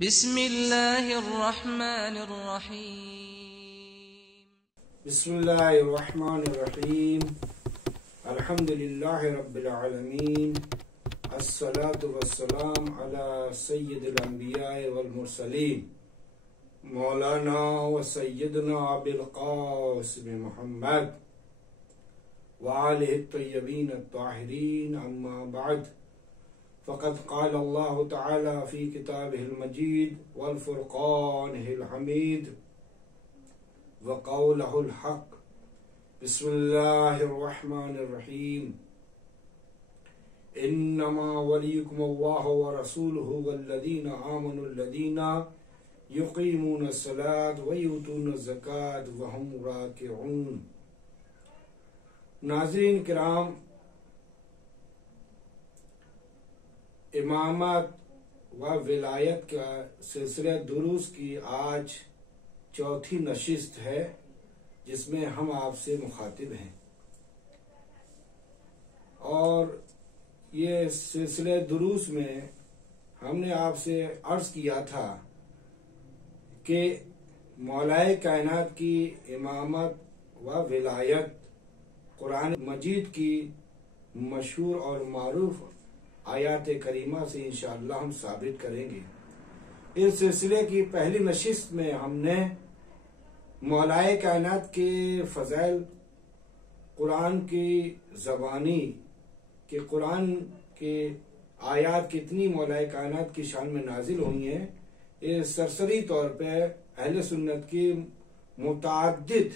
बिस्मिल्लाहिर्रहमानिर्रहीम। बिस्मिल्लाहिर्रहमानिर्रहीम। अल्हम्दुलिल्लाहि रब्बिल आलमीन। अस्सलातु वस्सलाम अला सय्यिदिल अंबिया वल मुरसलीन मौलाना व सय्यदना अबिल कासिम मुहम्मद व आलिहि तय्यबीन अत्ताहिरीन अम्मा बाद। फ़क़द क़ाल अल्लाहु तआला फ़ी किताबिहिल मजीद वल फ़ुरक़ानिहिल हमीद व क़ौलुहुल हक़। बिस्मिल्लाहिर्रहमानिर्रहीम। इन्नमा वलियुकुमुल्लाहु व रसूलुहु वल्लज़ीना आमनुल्लज़ीना युक़ीमूनस्सलात व यूतूनज़्ज़कात व हुम राकिऊन। नाज़रीन किराम, इमामत व विलायत का सिलसिला दुरूस की आज चौथी नशिस्त है, जिसमें हम आपसे मुखातिब हैं। और ये सिलसिले दुरूस में हमने आपसे अर्ज किया था कि मौलाए कायनात की इमामत व विलायत कुरान मजीद की मशहूर और मारूफ आयात करीमा से इंशाअल्लाह हम साबित करेंगे। इस सिलसिले की पहली नशिस्त में हमने मौलाए कायनात के फज़ाइल, कुरान की ज़बानी कि कुरान के आयात कितनी मौलाए कायनात की शान में नाजिल हुई हैं, ये सरसरी तौर पे अहले सुन्नत की मुतअद्दिद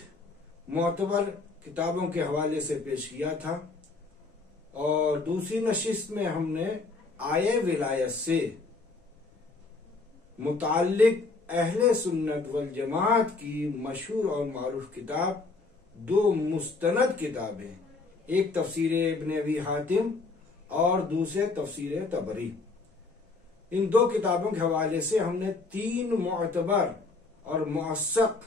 मोतबर किताबों के हवाले से पेश किया था। और दूसरी नशिस्त में हमने आये विलायत से मुताल्लिक अहले सुन्नत वल जमात की मशहूर और मारूफ किताब, दो मुस्तनद किताबें, एक तफसीर इब्न अबी हातिम और दूसरे तफसीर तबरी, इन दो किताबों के हवाले से हमने तीन मुअतबर और मुअस्सक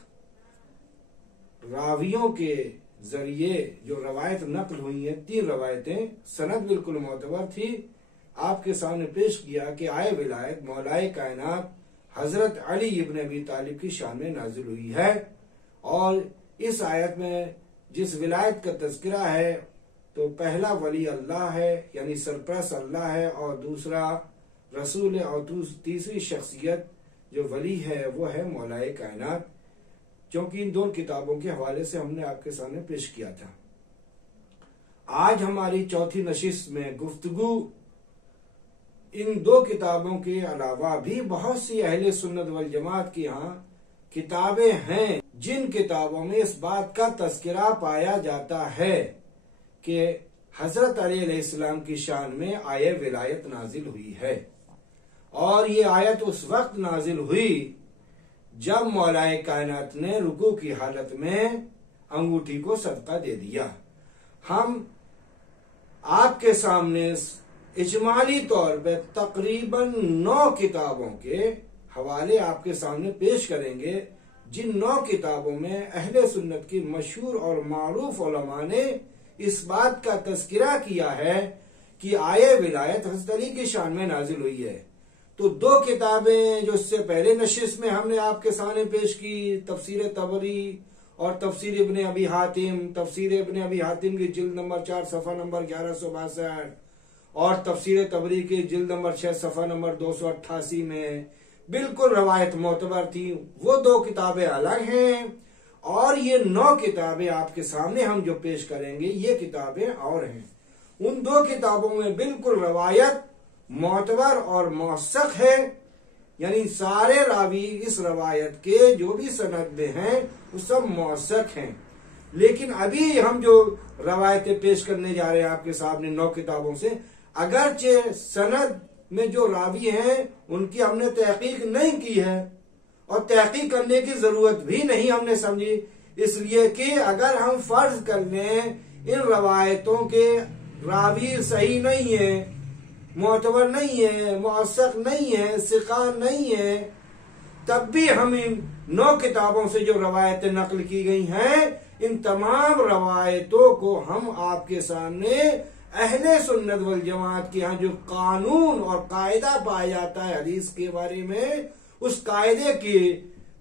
रावियों के जरिए जो रवायत नकल हुई है, तीन रवायतें सनद बिल्कुल मोतबर थी, आपके सामने पेश किया कि आए विलायत मौलाए कायनात हजरत अली इब्न अबी तालिब की शान में नाजिल हुई है। और इस आयत में जिस विलायत का तज़किरा है, तो पहला वली अल्लाह है, यानी सरप्रस्त अल्लाह है, और दूसरा रसूल है, और तीसरी शख्सियत जो वली है वो है मौलाए कायनात, क्योंकि इन दोनों किताबों के हवाले से हमने आपके सामने पेश किया था। आज हमारी चौथी नशिस्त में गुफ्तगू इन दो किताबों के अलावा भी बहुत सी अहले सुन्नत वल जमात की यहाँ किताबें हैं, जिन किताबों में इस बात का तज़किरा पाया जाता है कि हजरत अली अलैहिस्सलाम की शान में आये विलायत नाजिल हुई है। और ये आयत उस वक्त नाजिल हुई जब मौलाए कायनात ने रुकू की हालत में अंगूठी को सदका दे दिया। हम आपके सामने इजमाली तौर पे तकरीबन 9 किताबों के हवाले आपके सामने पेश करेंगे, जिन 9 किताबों में अहले सुन्नत की मशहूर और मारूफ उलमा ने इस बात का तज़किरा किया है कि आये विलायत हज़रत अली की शान में नाजिल हुई है। तो दो किताबें जो इससे पहले नशिस्त में हमने आपके सामने पेश की, तफसीर तबरी और तफसीर इब्न अबी हातिम। तफसीर इब्न अबी हातिम की जिल्द नंबर 4 सफ़ा नंबर 1162 और तफसीर तबरी की जिल्द नंबर 6 सफ़ा नंबर 288 में बिल्कुल रवायत मोतबर थी। वो दो किताबें अलग हैं, और ये 9 किताबें आपके सामने हम जो पेश करेंगे ये किताबें और हैं। उन दो किताबों में बिल्कुल रवायत मोतबर और मौसक है, यानी सारे रावी इस रवायत के जो भी सनद में हैं वो सब मौसक हैं। लेकिन अभी हम जो रवायतें पेश करने जा रहे हैं आपके सामने 9 किताबों से, अगरचे सनद में जो रावी हैं उनकी हमने तहकीक नहीं की है, और तहकीक करने की जरूरत भी नहीं हमने समझी, इसलिए कि अगर हम फर्ज कर लें इन रवायतों के रावी सही नहीं है, मोतबर नहीं है, मुअस्सक नहीं है, सिका नहीं है, तब भी हम इन 9 किताबों से जो रवायतें नकल की गई हैं, इन तमाम रवायतों को हम आपके सामने अहले सुन्नत वल जमात के यहाँ जो कानून और कायदा पाया जाता है हदीस के बारे में, उस कायदे के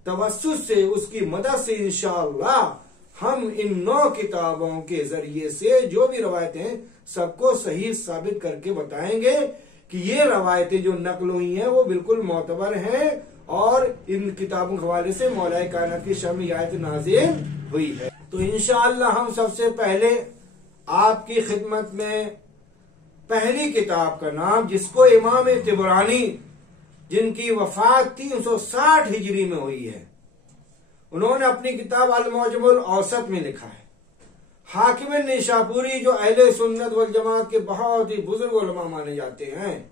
तवस्सुत से, उसकी मदद से इंशाअल्लाह हम इन 9 किताबों के जरिए से जो भी रवायतें हैं सबको सही साबित करके बताएंगे कि ये रवायतें जो नकल हुई हैं वो बिल्कुल मोतबर हैं और इन किताबों के हवाले से मौलाए कायनात की शर्म आयत नाज़िल हुई है। तो इंशाअल्लाह हम सबसे पहले आपकी खिदमत में पहली किताब का नाम, जिसको इमाम तिबरानी, जिनकी वफात 360 हिजरी में हुई है, उन्होंने अपनी किताब अल मुअज्जमुल औसत में लिखा है। हाकिम निशापुरी जो अहले सुन्नत वल जमात के बहुत ही बुजुर्ग उलमा माने जाते हैं,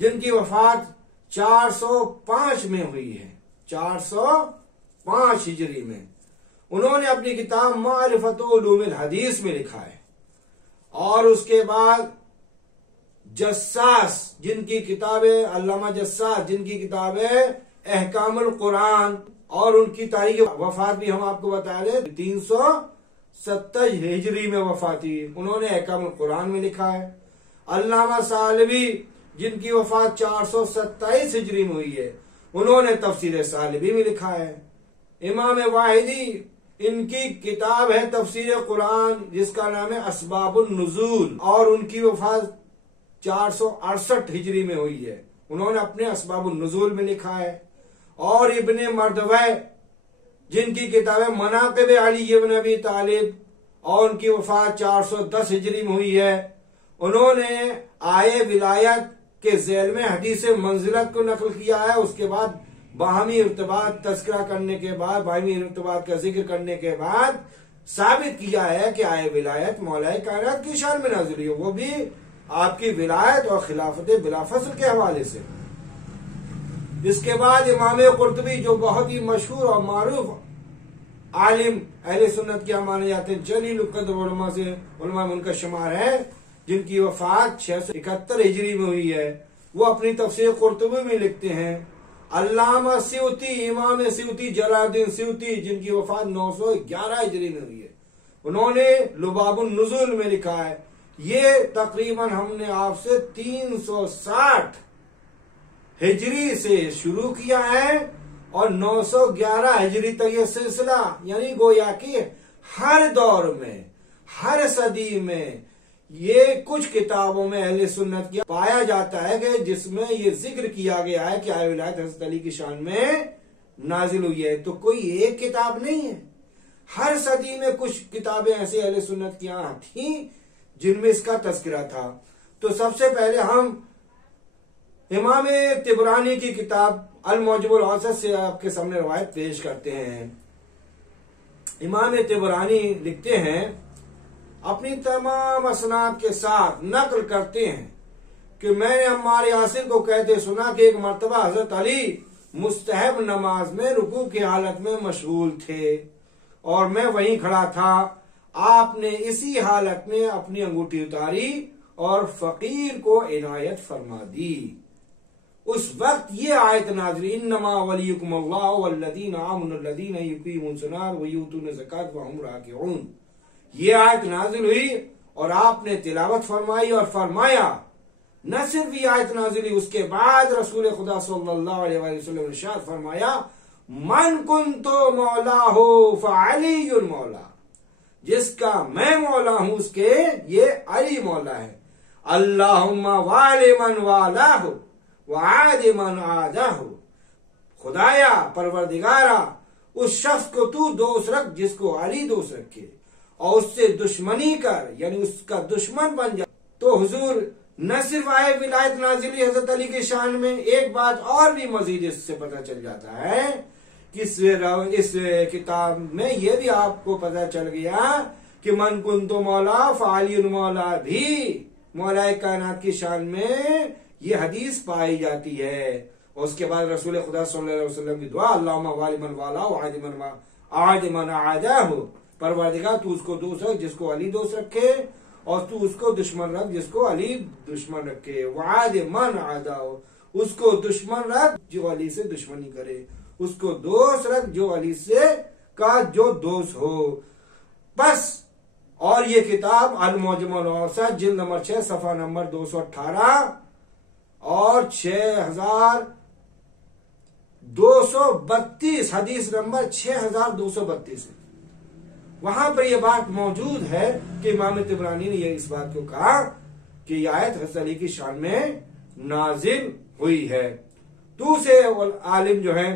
जिनकी वफात 405 में हुई है, 405 हिजरी में, उन्होंने अपनी किताब मारिफतुल उलूमिल हदीस में लिखा है। और उसके बाद जस्सास, जिनकी किताब है, अल्लामा जस्सास, जिनकी किताब है अहकामुल कुरान, और उनकी तारीख वफात भी हम आपको बता दें 370 हिजरी में वफाती, उन्होंने अहकामुल कुरान में लिखा है। अल्लामा सालवी, जिनकी वफात 427 हिजरी में हुई है, उन्होंने तफसीर सालवी में लिखा है। इमाम वाहिदी, इनकी किताब है तफसीर कुरान, जिसका नाम है असबाबुन नुज़ूल, और उनकी वफात 468 हिजरी में हुई है, उन्होंने अपने असबाबुन नुज़ूल में लिखा है। और इब्ने मर्दवै, जिनकी किताब है मनाक़िब अली इब्न अबी तालिब, और उनकी वफात 410 हिजरी में हुई है, उन्होंने आए विलायत के ज़ैल में हदीस मंजिलत को नकल किया है। उसके बाद बाहमी इर्तिबात तज़किरा करने के बाद, बाहमी इर्तिबात का जिक्र करने के बाद साबित किया है कि आए विलायत मौलाए कायनात की शान में नाज़िल हुई है, वो भी आपकी विलायत और खिलाफत बिलाफसल के हवाले से। इसके बाद इमाम कुर्तुबी, जो बहुत ही मशहूर और मारूफ आलिम अहले सुन्नत के माने जाते हैं, जलील कद्र उलमा से उलमा में उनका शुमार है, जिनकी वफात 671 हिजरी में हुई है, वो अपनी तफसीर कुर्तुबी में लिखते हैं। अल्लामा सियूती, इमाम सियूती जलालुद्दीन सियूती, जिनकी वफात 911 हिजरी में हुई है, उन्होंने लुबाबुन नुज़ूल में लिखा है। ये तकरीबन हमने आपसे 360 हिजरी से शुरू किया है और 911 हिजरी तक ये सिलसिला, यानी गोया कि हर दौर में, हर सदी में ये कुछ किताबों में अहले सुन्नत किया पाया जाता है कि जिसमें ये जिक्र किया गया है कि आए विलायत हज़रत अली की शान में नाजिल हुई है। तो कोई एक किताब नहीं है, हर सदी में कुछ किताबें ऐसी अहले सुन्नत की यहाँ थी जिनमें इसका तज़किरा था। तो सबसे पहले हम इमाम तिबरानी की किताब अल मुअज्जमुल औसत से आपके सामने रवायत पेश करते हैं। इमाम तिबरानी लिखते हैं, अपनी तमाम असनाद के साथ नकल करते हैं कि मैंने अम्मार यासिर को कहते सुना कि एक मर्तबा हजरत अली मुस्तहब नमाज में रुकू की हालत में मशगूल थे और मैं वहीं खड़ा था। आपने इसी हालत में अपनी अंगूठी उतारी और फकीर को इनायत फरमा दी। उस वक्त ये आयत नाज़िल, इन्नमा वलियुकुमुल्लाहु वल्लज़ीना आमनु अल्लज़ीना युक़ीमूनस-सलात व यूतूनज़ ज़कात व हुम राकिऊन। ये आयत नाज़िल हुई और आपने तिलावत फरमाई और फरमाया। न सिर्फ ये आयत नाज़िल हुई, उसके बाद रसूल खुदा सल्लल्लाहु अलैहि वसल्लम ने इरशाद फरमाया, मन कुन्तो मौलाहु फ़अलियुल मौला, जिसका मैं मौला हूं उसके ये अली मौला है। अल्लाहुम्मा वाले मन वालाहु व आदि मन आदाहु, खुदाया परवरदिगारा उस शख्स को तू दोस्त रख जिसको अली दोस्त रखे और उससे दुश्मनी कर, यानी उसका दुश्मन बन जा। तो हुजूर न सिर्फ आए विलायत नाज़िल हजरत अली के शान में, एक बात और भी मजीद इससे पता चल जाता है कि इस किताब में यह भी आपको पता चल गया कि मन कुन्तो मौला फ़अलियुल मौला भी मौलाए कायनात की शान में ये हदीस पाई जाती है। और उसके बाद रसूल खुदा सल्लल्लाहु अलैहि वसल्लम की दुआ, अल्लाहुम्मा वाली मन वाला आदि मन आदाहु, परवरदिगार तू उसको दोस्त रख जिसको अली दोस्त रखे और तू उसको दुश्मन रख जिसको अली दुश्मन रखे। वाद मन आदाहु, उसको दुश्मन रख जो अली से दुश्मनी करे, उसको दोस्त रख जो अली से का जो दोस्त हो। बस। और ये किताब अल मुअज्जमुल औसत जिल्द नंबर 6 सफा नंबर 218 और 6200 232 हदीस नंबर 6232 वहां पर यह बात मौजूद है कि इमाम तिबरानी ने इस बात को कहा कि यह आयत हज़रत अली की शान में नाजिल हुई है। दूसरे आलिम जो हैं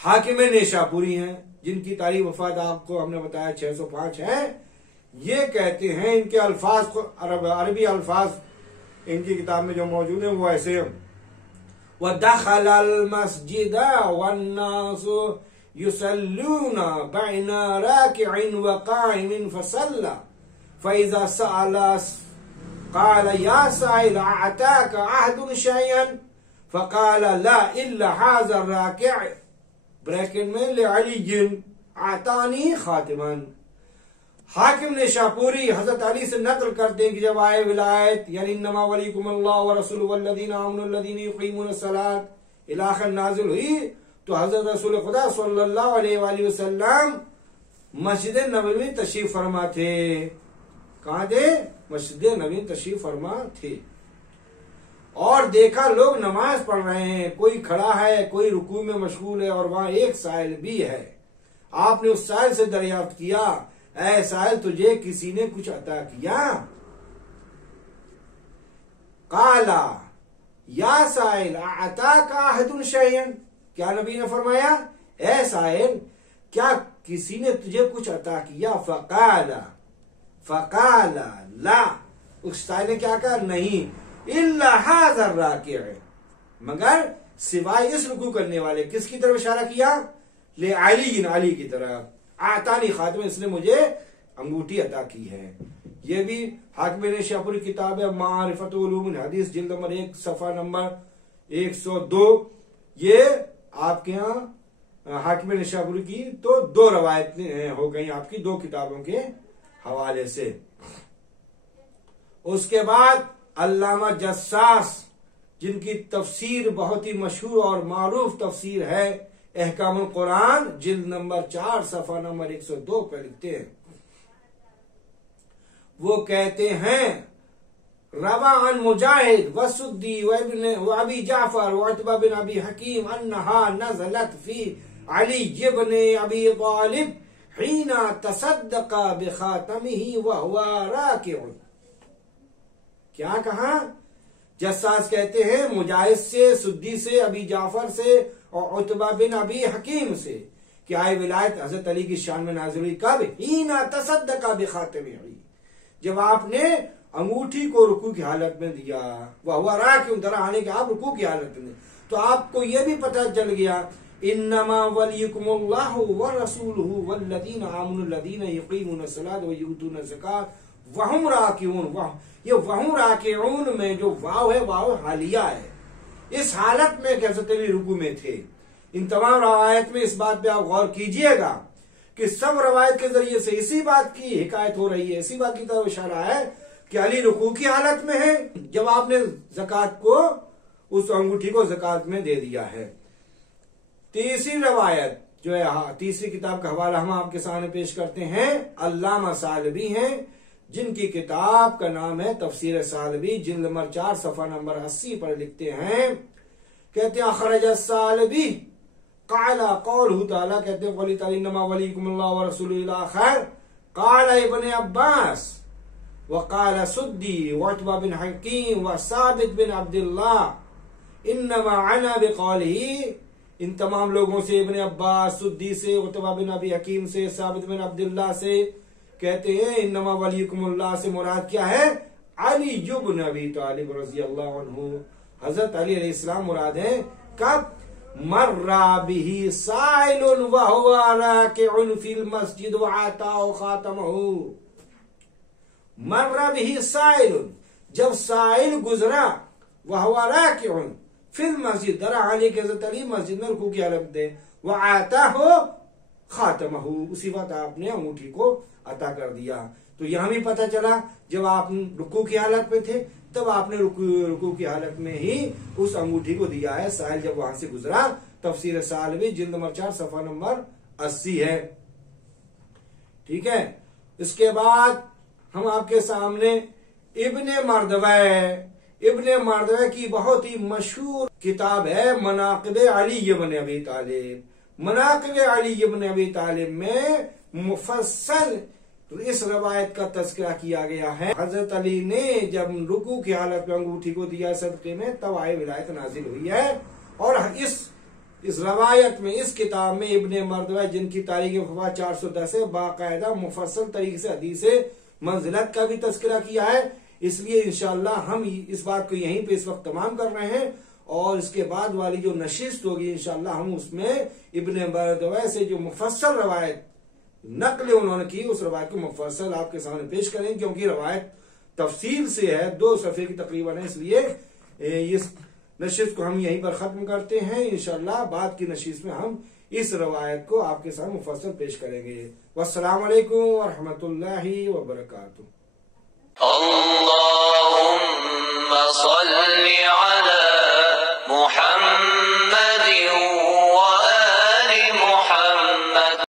हाकिम नेशापुरी हैं, जिनकी तारीख वफात आपको हमने बताया 605 है। ये कहते हैं, इनके अल्फाज को अरबी अल्फाज इनकी किताब में जो मौजूद है वो ऐसे वदखलल मस्जिद वन्नासु युसल्लूना बैना राकिइन व काइमिन फसल्ला फइज़ा सअला क़ाल या साइल अअताका अहदुन शयअन फ़क़ाल ला इल्ला हाज़ा राकिअ ब्रैकेट में लिअलिय्यिन आतानी खातिमन। हाकिम नेशापुरी हजरत अली से नकल करते हैं कि जब आए विलायत यानी इन्नमा वलीकुमुल्लाह व रसूलुहु वल्लज़ीना आमनु वल्लज़ीना युक़ीमूनस्सलात इला आखिर नाज़िल हुई तो हजरत रसूल खुदा सल्लल्लाहु अलैहि वसल्लम मस्जिद नबवी में तशरीफ फरमा थे। कहाँ थे? मस्जिद नबवी तशरीफ फरमा थे और देखा लोग नमाज पढ़ रहे हैं, कोई खड़ा है, कोई रुकू में मशगूल है और वहां एक साइल भी है। आपने उस साइल से दरियाफ्त किया, ऐ साइल तुझे किसी ने कुछ अता किया? काला या साइल अताका अहदुन शयअन, क्या नबी ने फरमाया ऐ साइल क्या किसी ने तुझे कुछ अता किया? फकाला ला, उस साइल ने क्या कहा? नहीं, इल्ला हाज़र राकिअ, मगर सिवाय इस रुकू करने वाले। किसकी तरफ इशारा किया? ले अली, अली की तरफ। आतानी खातिम, इसने मुझे अंगूठी अता की है। ये भी हाकिम नेशापुरी किताब है मारिफतुल उलूम हदीस जिल्द नंबर 1 सफा नंबर 102। ये आपके यहाँ हाकिम नेशापुरी की तो 2 रवायतें हो गई आपकी 2 किताबों के हवाले से। उसके बाद अल्लामा जस्सास, जिनकी तफसीर बहुत ही मशहूर और मारूफ तफसीर है अहकामुल कुरान जिल्द नंबर 4 सफा नंबर 102 पर लिखते हैं, वो कहते हैं रवा अन मुजाहिद वसुद्दी व अबी जाफर व अतबा बिन अबी हकीम अन्नहा नज़लत फी अली इब्न अबी तालिब हीना तसद्दक़ा बिखातमिही व हुवा राकिउन। क्या कहा? जस्सास कहते हैं मुजाहिद से, सुद्दी से, अबी जाफर से और उतबा बिन अबी हकीम से कि आए विलायत हजरत अली की शान में नाज़िल हुई। कब? हीना तसद्दक़ा बिखातमिही, जब आपने अंगूठी को रुकू की हालत में दिया। वह हुआ राकिउन, तरह आने के आप रुकू की हालत में। तो आपको यह भी पता चल गया इन्नमा वलियुकुमुल्लाहु व रसूलुहु वल्लज़ीना आमनु वल्लज़ीना युक़ीमूनस्सलात व युतूना ज़कात वहुम राकिऊन। ये वहुम राकिऊन में जो वाव है वाव हालिया है। इस हालत में हज़रत अली रुकू में थे। इन तमाम रवायत में इस बात पे आप गौर कीजिएगा कि सब रवायत के जरिए से इसी बात की हिकायत हो रही है, इसी बात की तरफ इशारा है कि अली रुकू की हालत में है जब आपने ज़कात को, उस अंगूठी को ज़कात में दे दिया है। तीसरी रवायत जो है, तीसरी किताब का हवाला हम आपके सामने पेश करते हैं। अल्लामा सालबी हैं, जिनकी किताब का नाम है तफसीर सालबी जिल्द नंबर 4 सफा नंबर 80 पर लिखते हैं, कहते हैं अखरज सालबी काला कौलहु ताला, कहते हैं वली ताली नमा वलीकुमुल्लाह व रसूलुहु इला खैर काला इब्न अब्बास व काला सुद्दी व उतबा बिन हकीम व साबित बिन अब्दुल्लाह इन्नमा अना बिकौलिही। इन तमाम लोगों से, इब्न अब्बास, सुद्दी से, उतबा बिन अबी हकीम से, साबित बिन अब्दुल्लाह से, कहते हैं इन्नमा वलीकुमुल्लाह से मुराद क्या है? अली इब्न अबी तालिब रज़ियल्लाहु अन्हु, हजरत अली अलैहिस्सलाम मुराद है। कब? मर्रा बिही साइलुन व हुवा राकिउन फिल मस्जिद व आताउ खातमहु। मर्रा बिही साइलुन, जब साइल गुजरा, व हुवा राकिउन फिल मस्जिद, दरा आने के हज़रत अली मस्जिद में रुकू की हालत दे, व आताहु खातमहु, उसी वक्त आपने अंगूठी को अता कर दिया। तो यहां भी पता चला जब आप रुकू की हालत में थे तब आपने रुकू की हालत में ही उस अंगूठी को दिया है। साहिल जब वहां से गुजरा, तफसीर सालबी जिल्द नंबर 4 सफा नंबर 80 है। ठीक है। इसके बाद हम आपके सामने इब्ने मर्दवै इब्ने मरदवे की बहुत ही मशहूर किताब है मनाक़िब अली इब्न अबी तालिब। मनाक़िब अली इब्न अबी तालिब में मुफस्सल इस रवायत का तज़किरा किया गया है। हजरत अली ने जब रुकू की हालत में अंगूठी को दिया सदके में, तब आए विलायत नाजिल हुई है। और इस रवायत में, इस किताब में इब्ने मरदवा जिनकी तारीख वफ़ात 410 है, बाकायदा मुफस्सल तरीके से हदीस मंजिलत का भी तज़किरा किया है। इसलिए इंशाअल्लाह हम इस बात को यहीं पे इस वक्त तमाम कर रहे हैं, और इसके बाद वाली जो नशिस्त होगी इंशाअल्लाह हम उसमें इब्ने मरदवा से जो मुफस्सल रवायत नकल उन्होंने की, उस रवायत को मुफस्सल आपके सामने पेश करेंगे, क्योंकि रवायत तफसील से है, 2 सफ़े की तकरीबन है। इसलिए इस नशिस्त को हम यहीं पर खत्म करते हैं। इंशाअल्लाह बाद की नशिस्त में हम इस रवायत को आपके साथ मुफस्सल पेश करेंगे। वस्सलाम अलैकुम व रहमतुल्लाहि व बरकातुहू। अल्लाहुम्मा सल्लि अला मुहम्मद।